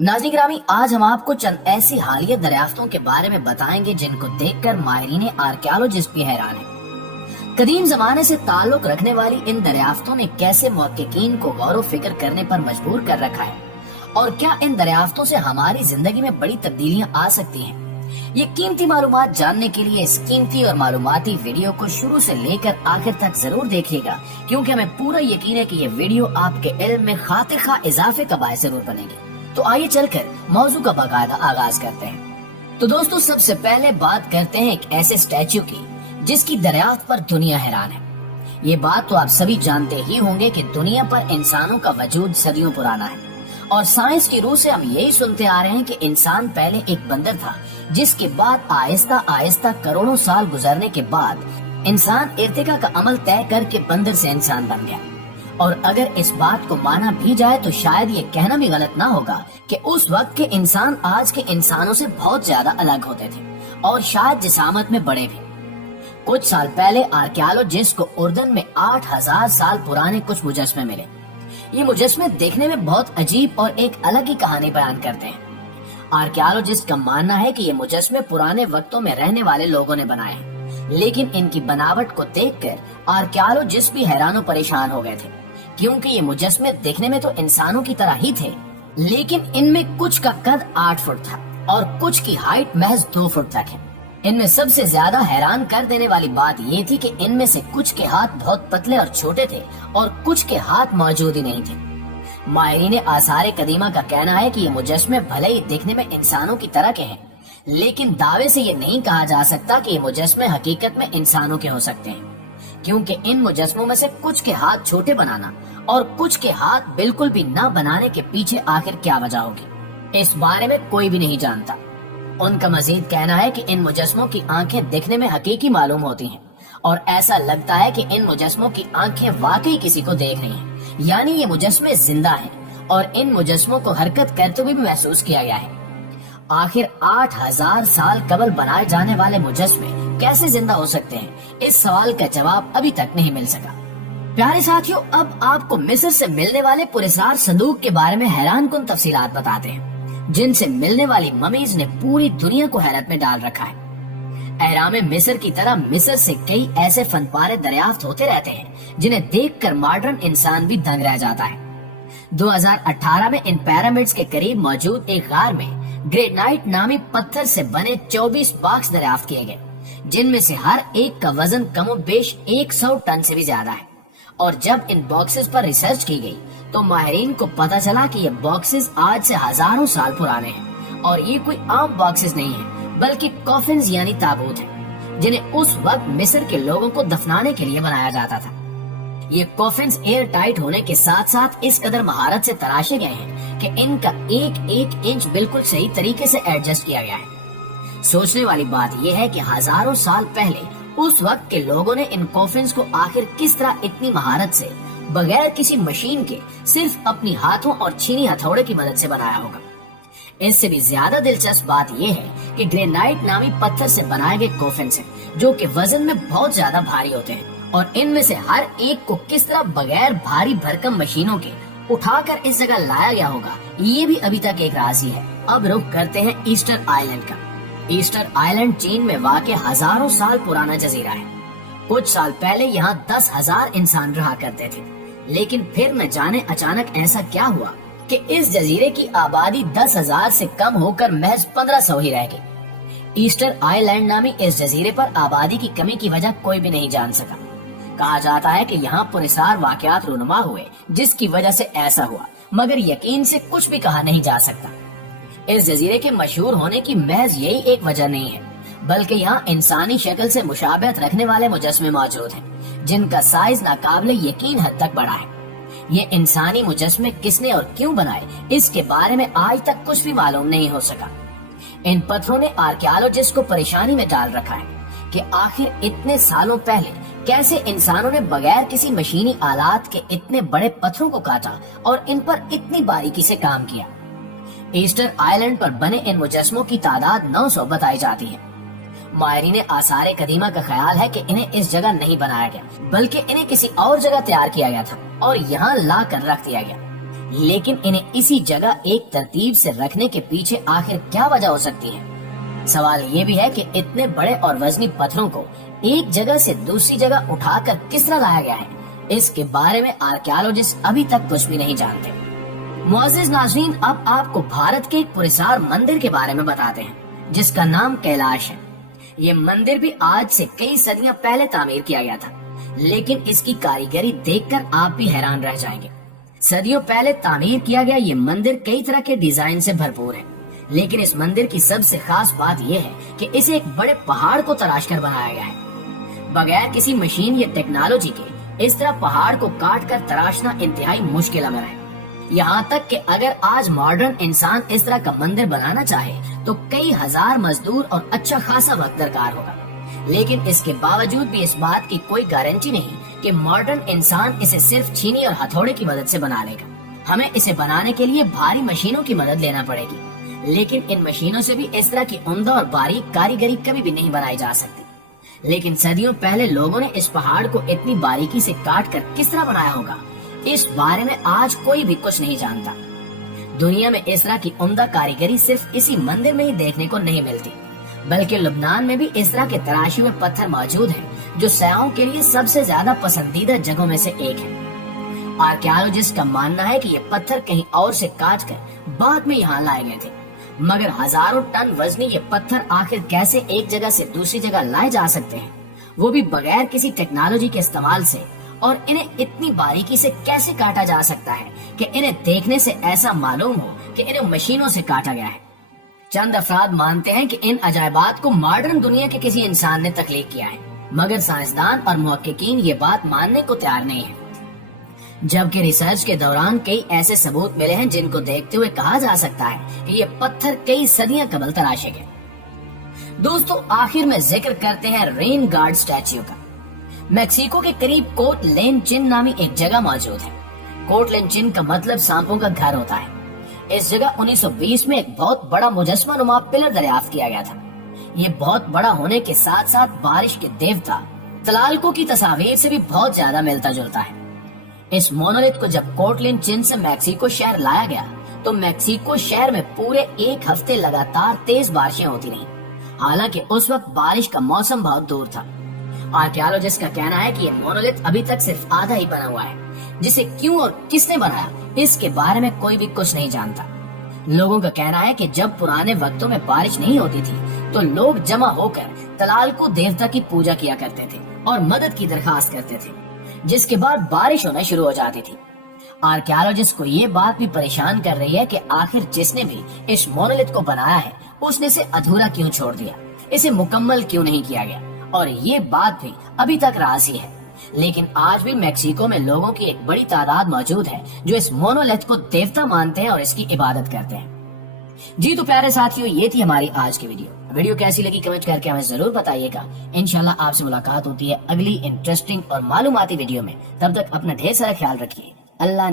नाज़रीन ग्रामी, आज हम आपको चंद ऐसी हालिया दरियाफ्तों के बारे में बताएंगे जिनको देखकर माहिरीन आर्कियोलॉजिस्ट भी हैरान हैं। कदीम जमाने से ताल्लुक रखने वाली इन दरियाफ्तों ने कैसे मुहक्किकीन को गौर फिक्र करने पर मजबूर कर रखा है और क्या इन दरियाफ्तों से हमारी जिंदगी में बड़ी तब्दीलियां आ सकती हैं। ये कीमती मालूमात जानने के लिए इस कीमती और मालूमाती वीडियो को शुरू से लेकर आखिर तक जरूर देखिएगा, क्योंकि हमें पूरा यकीन है कि ये वीडियो आपके इल्म में खातिर इजाफे का बायस जरूर बनेगी। तो आइए चलकर मौजू का बाकायदा आगाज करते हैं। तो दोस्तों, सबसे पहले बात करते हैं एक ऐसे स्टैच्यू की जिसकी दरियाफ्त पर दुनिया हैरान है। ये बात तो आप सभी जानते ही होंगे कि दुनिया पर इंसानों का वजूद सदियों पुराना है और साइंस की रूह से हम यही सुनते आ रहे हैं कि इंसान पहले एक बंदर था, जिसके बाद आहिस्ता आहिस्ता करोड़ों साल गुजरने के बाद इंसान इर्तिका का अमल तय करके बंदर से इंसान बन गया। और अगर इस बात को माना भी जाए तो शायद ये कहना भी गलत ना होगा कि उस वक्त के इंसान आज के इंसानों से बहुत ज्यादा अलग होते थे और शायद जिसामत में बड़े भी। कुछ साल पहले आर्कियोलॉजिस्ट को उर्दन में 8000 साल पुराने कुछ मुजस्मे मिले। ये मुजस्मे देखने में बहुत अजीब और एक अलग ही कहानी बयान करते हैं। आर्कियोलॉजिस्ट का मानना है कि ये मुजस्मे पुराने वक्तों में रहने वाले लोगों ने बनाए हैं, लेकिन इनकी बनावट को देखकर आर्कियोलॉजिस्ट भी हैरान परेशान हो गए थे, क्योंकि ये मुजस्मे देखने में तो इंसानों की तरह ही थे, लेकिन इनमें कुछ का कद 8 फुट था और कुछ की हाइट महज 2 फुट तक है। इनमें सबसे ज्यादा हैरान कर देने वाली बात ये थी कि इनमें से कुछ के हाथ बहुत पतले और छोटे थे और कुछ के हाथ मौजूद ही नहीं थे। माहिरीन आसार कदीमा का कहना है कि ये मुजस्मे भले ही दिखने में इंसानों की तरह के हैं, लेकिन दावे से ये नहीं कहा जा सकता कि ये मुजस्मे हकीकत में इंसानों के हो सकते हैं, क्योंकि इन मुजस्मों में से कुछ के हाथ छोटे बनाना और कुछ के हाथ बिल्कुल भी न बनाने के पीछे आखिर क्या वजह होगी, इस बारे में कोई भी नहीं जानता। उनका मजीद कहना है कि इन मुजस्मों की आंखें दिखने में हकीकी मालूम होती हैं और ऐसा लगता है कि इन मुजस्मों की आंखें वाकई किसी को देख रही हैं, यानी ये मुजस्मे जिंदा हैं और इन मुजस्मों को हरकत करते हुए भी महसूस किया गया है। आखिर 8000 साल कबल बनाए जाने वाले मुजस्मे कैसे जिंदा हो सकते हैं, इस सवाल का जवाब अभी तक नहीं मिल सका। प्यारे साथियों, अब आपको मिस्र से मिलने वाले पुरस्कार संदूक के बारे में हैरान कुन तफसीलात बताते हैं, जिनसे मिलने वाली ममीज ने पूरी दुनिया को हैरत में डाल रखा है। अहराम मिस्र की तरह मिस्र से कई ऐसे फनपारे दरियाफ्त होते रहते हैं जिन्हें देखकर मॉडर्न इंसान भी दंग रह जाता है। 2018 में इन पिरामिड्स के करीब मौजूद एक गार में ग्रेनाइट नामी पत्थर से बने 24 बॉक्स दरियाफ्त किए गए, जिनमें से हर एक का वजन कमोबेश 100 टन से भी ज्यादा है। और जब इन बॉक्सेस पर रिसर्च की गई तो माहिरीन को पता चला कि ये बॉक्सेस आज से हजारों साल पुराने हैं और ये कोई आम बॉक्सेस नहीं है, बल्कि कॉफिन्स यानी ताबूत हैं, जिन्हें उस वक्त मिस्र के लोगों को दफनाने के लिए बनाया जाता था। ये कॉफिन्स एयर टाइट होने के साथ साथ इस कदर महारत से तराशे गए हैं कि इनका एक एक इंच बिल्कुल सही तरीके से एडजस्ट किया गया है। सोचने वाली बात यह है कि हजारों साल पहले उस वक्त के लोगों ने इन कॉफिन्स को आखिर किस तरह इतनी महारत से बगैर किसी मशीन के सिर्फ अपनी हाथों और छीनी हथौड़े की मदद से बनाया होगा। इससे भी ज्यादा दिलचस्प बात यह है कि ग्रेनाइट नामी पत्थर से बनाए गए कॉफिन्स हैं, जो कि वजन में बहुत ज्यादा भारी होते हैं और इनमें से हर एक को किस तरह बगैर भारी भरकम मशीनों के उठाकर इस जगह लाया गया होगा, ये भी अभी तक एक राज ही है। अब रुख करते हैं ईस्टर आइलैंड का। ईस्टर आइलैंड चीन में वाक़ हजारों साल पुराना जजीरा है। कुछ साल पहले यहाँ 10,000 इंसान रहा करते थे, लेकिन फिर न जाने अचानक ऐसा क्या हुआ कि इस जजीरे की आबादी 10,000 से कम होकर महज 1500 ही रह गई। ईस्टर आइलैंड नामी इस जजीरे पर आबादी की कमी की वजह कोई भी नहीं जान सका। कहा जाता है कि यहाँ पुरस्कार वाकयात रूनुमा हुए जिसकी वजह से ऐसा हुआ, मगर यकीन से कुछ भी कहा नहीं जा सकता। इस जजीरे के मशहूर होने की महज यही एक वजह नहीं है, बल्कि यहाँ इंसानी शक्ल से मुशाबहत रखने वाले मुजस्मे मौजूद हैं, जिनका साइज नाकाबिले यकीन हद तक बड़ा है। ये इंसानी मुजस्मे किसने और क्यों बनाए, इसके बारे में आज तक कुछ भी मालूम नहीं हो सका। इन पत्थरों ने आर्कियोलॉजिस्ट को परेशानी में डाल रखा है कि आखिर इतने सालों पहले कैसे इंसानों ने बगैर किसी मशीनी आलात के इतने बड़े पत्थरों को काटा और इन पर इतनी बारीकी से काम किया। ईस्टर आइलैंड पर बने इन मुजस्मों की तादाद 900 बताई जाती है। माहिरीन आसार कदीमा का ख्याल है कि इन्हें इस जगह नहीं बनाया गया, बल्कि इन्हें किसी और जगह तैयार किया गया था और यहाँ ला कर रख दिया गया। लेकिन इन्हें इसी जगह एक तरतीब से रखने के पीछे आखिर क्या वजह हो सकती है? सवाल ये भी है कि इतने बड़े और वजनी पत्थरों को एक जगह से दूसरी जगह उठाकर किस तरह लाया गया है, इसके बारे में आर्कियोलॉजिस्ट अभी तक कुछ भी नहीं जानते। मुअज़्ज़िज़ नाज़रीन, अब आपको भारत के एक पुरस्कार मंदिर के बारे में बताते हैं जिसका नाम कैलाश है। ये मंदिर भी आज से कई सदियां पहले तामीर किया गया था, लेकिन इसकी कारीगरी देखकर आप भी हैरान रह जाएंगे। सदियों पहले तामीर किया गया ये मंदिर कई तरह के डिजाइन से भरपूर है, लेकिन इस मंदिर की सबसे खास बात यह है कि इसे एक बड़े पहाड़ को तराश कर बनाया गया है। बगैर किसी मशीन या टेक्नोलॉजी के इस तरह पहाड़ को काट कर तराशना इंतहाई मुश्किल अमर है। यहाँ तक कि अगर आज मॉडर्न इंसान इस तरह का मंदिर बनाना चाहे तो कई हजार मजदूर और अच्छा खासा वक्त दरकार होगा, लेकिन इसके बावजूद भी इस बात की कोई गारंटी नहीं कि मॉडर्न इंसान इसे सिर्फ छीनी और हथौड़े की मदद से बना लेगा। हमें इसे बनाने के लिए भारी मशीनों की मदद लेना पड़ेगी, लेकिन इन मशीनों से भी इस तरह की उम्दा और बारीक कारीगरी कभी भी नहीं बनाई जा सकती। लेकिन सदियों पहले लोगों ने इस पहाड़ को इतनी बारीकी से काट कर किस तरह बनाया होगा, इस बारे में आज कोई भी कुछ नहीं जानता। दुनिया में इस तरह की उम्दा कारीगरी सिर्फ इसी मंदिर में ही देखने को नहीं मिलती, बल्कि लुबनान में भी इस तरह के तराशे हुए पत्थर मौजूद हैं, जो सयाहों के लिए सबसे ज्यादा पसंदीदा जगहों में से एक है। आर्कियोलॉजिस्ट का मानना है कि ये पत्थर कहीं और से काट कर बाद में यहाँ लाए गए थे, मगर हजारों टन वजनी ये पत्थर आखिर कैसे एक जगह से दूसरी जगह लाए जा सकते हैं, वो भी बगैर किसी टेक्नोलॉजी के इस्तेमाल से, और इन्हें इतनी बारीकी से कैसे काटा जा सकता है कि इन्हें देखने से ऐसा मालूम हो कि इन्हें मशीनों से काटा गया है। चंद अफराद मानते हैं कि इन अजायबात को मॉडर्न दुनिया के किसी इंसान ने तख्लीक किया है, मगर साइंसदान और मुहक्किकीन ये बात मानने को तैयार नहीं है। जबकि रिसर्च के दौरान कई ऐसे सबूत मिले हैं जिनको देखते हुए कहा जा सकता है कि ये पत्थर कई सदियां कबल तराशे गए। दोस्तों, आखिर में जिक्र करते हैं रेन गार्ड स्टैच्यू का। मेक्सिको के करीब कोट लेन चिन नामी एक जगह मौजूद है। कोट लेन चिन का मतलब सांपों का घर होता है। इस जगह 1920 में एक बहुत बड़ा मुजस्समा नुमा पिलर दरियाफ्त किया गया था। ये बहुत बड़ा होने के साथ साथ बारिश के देवता तलाल्को की तस्वीर से भी बहुत ज्यादा मिलता जुलता है। इस मोनोलिथ को जब कोट लेन चिन से मेक्सिको शहर लाया गया तो मेक्सिको शहर में पूरे एक हफ्ते लगातार तेज बारिशें होती रहीं। हालांकि उस वक्त बारिश का मौसम बहुत दूर था। आर्कियोलॉजिस्ट का कहना है कि ये मोनोलिथ अभी तक सिर्फ आधा ही बना हुआ है, जिसे क्यों और किसने बनाया इसके बारे में कोई भी कुछ नहीं जानता। लोगों का कहना है कि जब पुराने वक्तों में बारिश नहीं होती थी तो लोग जमा होकर तलाल्को देवता की पूजा किया करते थे और मदद की दरखास्त करते थे, जिसके बाद बारिश होना शुरू हो जाती थी। आर्कियोलॉजिस्ट को ये बात भी परेशान कर रही है कि आखिर जिसने भी इस मोनोलिथ को बनाया है उसने इसे अधूरा क्यों छोड़ दिया, इसे मुकम्मल क्यों नहीं किया गया, और ये बात भी अभी तक राज़ी है। लेकिन आज भी मेक्सिको में लोगों की एक बड़ी तादाद मौजूद है जो इस मोनोलिथ को देवता मानते हैं और इसकी इबादत करते हैं। जी तो प्यारे साथियों, ये थी हमारी आज की वीडियो कैसी लगी कमेंट करके हमें जरूर बताइएगा। इंशाल्लाह आपसे मुलाकात होती है अगली इंटरेस्टिंग और मालूमाती वीडियो में। तब तक अपना ढेर सारा ख्याल रखिए। अल्लाह